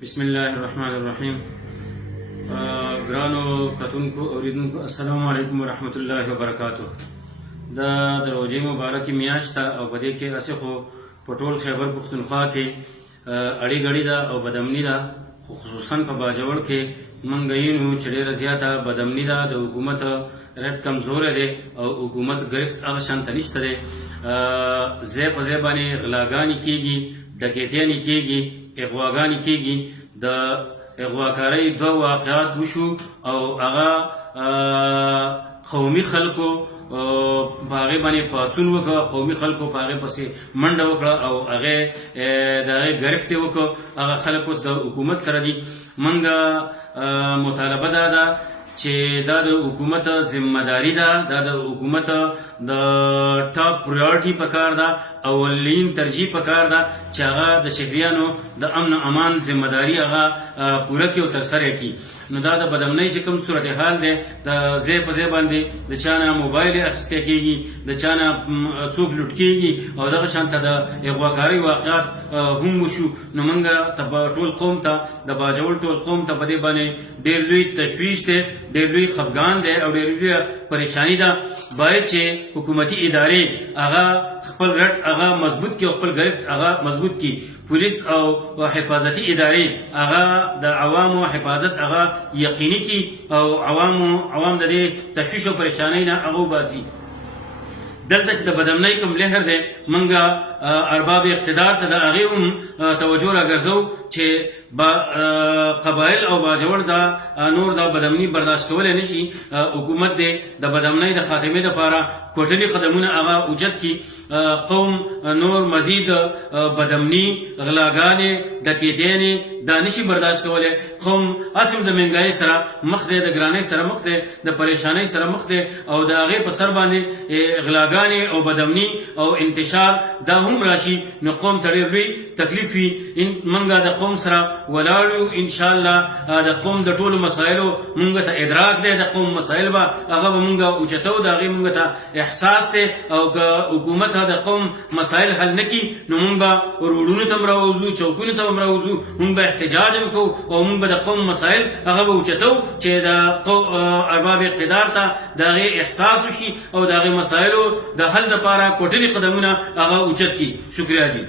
بسم الله الرحمن الرحیم. ګرانو کتونکو اوریدونکو السلام علیکم ورحمۃ الله وبرکاتہ. دا د روزې مبارکې میاشت ده او په دې کې اسې خو په ټول خیبر پښتونخوا کې اړې ګړې ده او بدامني ده، خصوصا په باجوړ کې موږ وینو چې ډېره زیاته بدامني ده. د حکومت رټ کمزوری دی او حکومت ګرفت هغه شانته نشته دی. ځای په ځای باندې غلاګانې کېږي، ډکیتیانې کېږي، اغواګانې کېږي. د اغواکارۍ دوه واقعات وشو او هغه قومي خلکو په هغې باندې پاڅون وکړه، قومي خلکو په هغې پسې منډه وکړه او هغې د هغې ګرفت یې وکړه. هغه خلک اوس د حکومت سره دي. موږ مطالبه دا ده چې دا د حکومت ذمہداري ده، دا د حکومت د ټاپ پریورټي پکار ده، اولین ترجیح پکار ده چې هغه د شهریانو د امن و امان ذمہداري هغه پوره کړي او ترسره کړي. نو دا د بدامنۍ چې کوم صورتحال دی، د ځای په ځای باندې د چا نه موبایل اخیستی کېږي، د چا نه څوک لوټ کېږي او دغه شانته د اغواکارۍ واقعات هم وشو. نو موږ ټول قوم ته، د باجوړ ټول قوم ته په دې باندې ډېر لوی تشویش دی، ډېر لوی خفګان دی او ډېر لویه پریشاني ده. باید چې حکومتي ادارې هغه خپل رټ هغه مضبوط کړي او خپل ګرفت هغه مضبوط کړي. پولیس او حفاظتي ادارې هغه د عوامو حفاظت هغه یقیني کړي او عوام د دې تشویش او پریشانۍ نه هغه وباسي. دلته چې د بدامنۍ کوم لهر دی، موږ ارباب اقتدار ته د هغې هم توجه راګرځو چې قبایل او باجوړ دا نور دا بدامني برداشت کولی نه شي. حکومت دی د بدامنۍ د خاتمې دپاره کوټلي قدمونه هغه اوچت کړي. قوم نور مزید بدامني، غلاګانې، ډکیتیانې دا نشي برداشت کولی. قوم هسې د مهنګایۍ سره مخ دی، د ګرانۍ سره مخ دی، د پریشانۍ سره مخ دی او د هغې په سر باندې غلاګانې او بدامني او انتشار دا هم راشي. نو قوم ته ډېر لوی تکلیف وي. موږ د قوم سره ولاړ یو. انشاءالله د قوم د ټولو مسایلو موږ ته ادراک دی، د قوم مسایل به هغه به موږ اوچتو، د هغې موږ ته احساس دی. او که حکومت د قوم مسایل حل نه کړي نو موږ به روډونو ته هم راوځو، چوکونو ته هم راوځو، موږ به احتجاج هم کوو او موږ به د قوم مسایل هغه به اوچتو چې د ارباب اقتدار ته د هغې احساس وشي او د هغې مسایلو د حل دپاره کوټلي قدمونه هغه اوچت کړي. شکریه جی.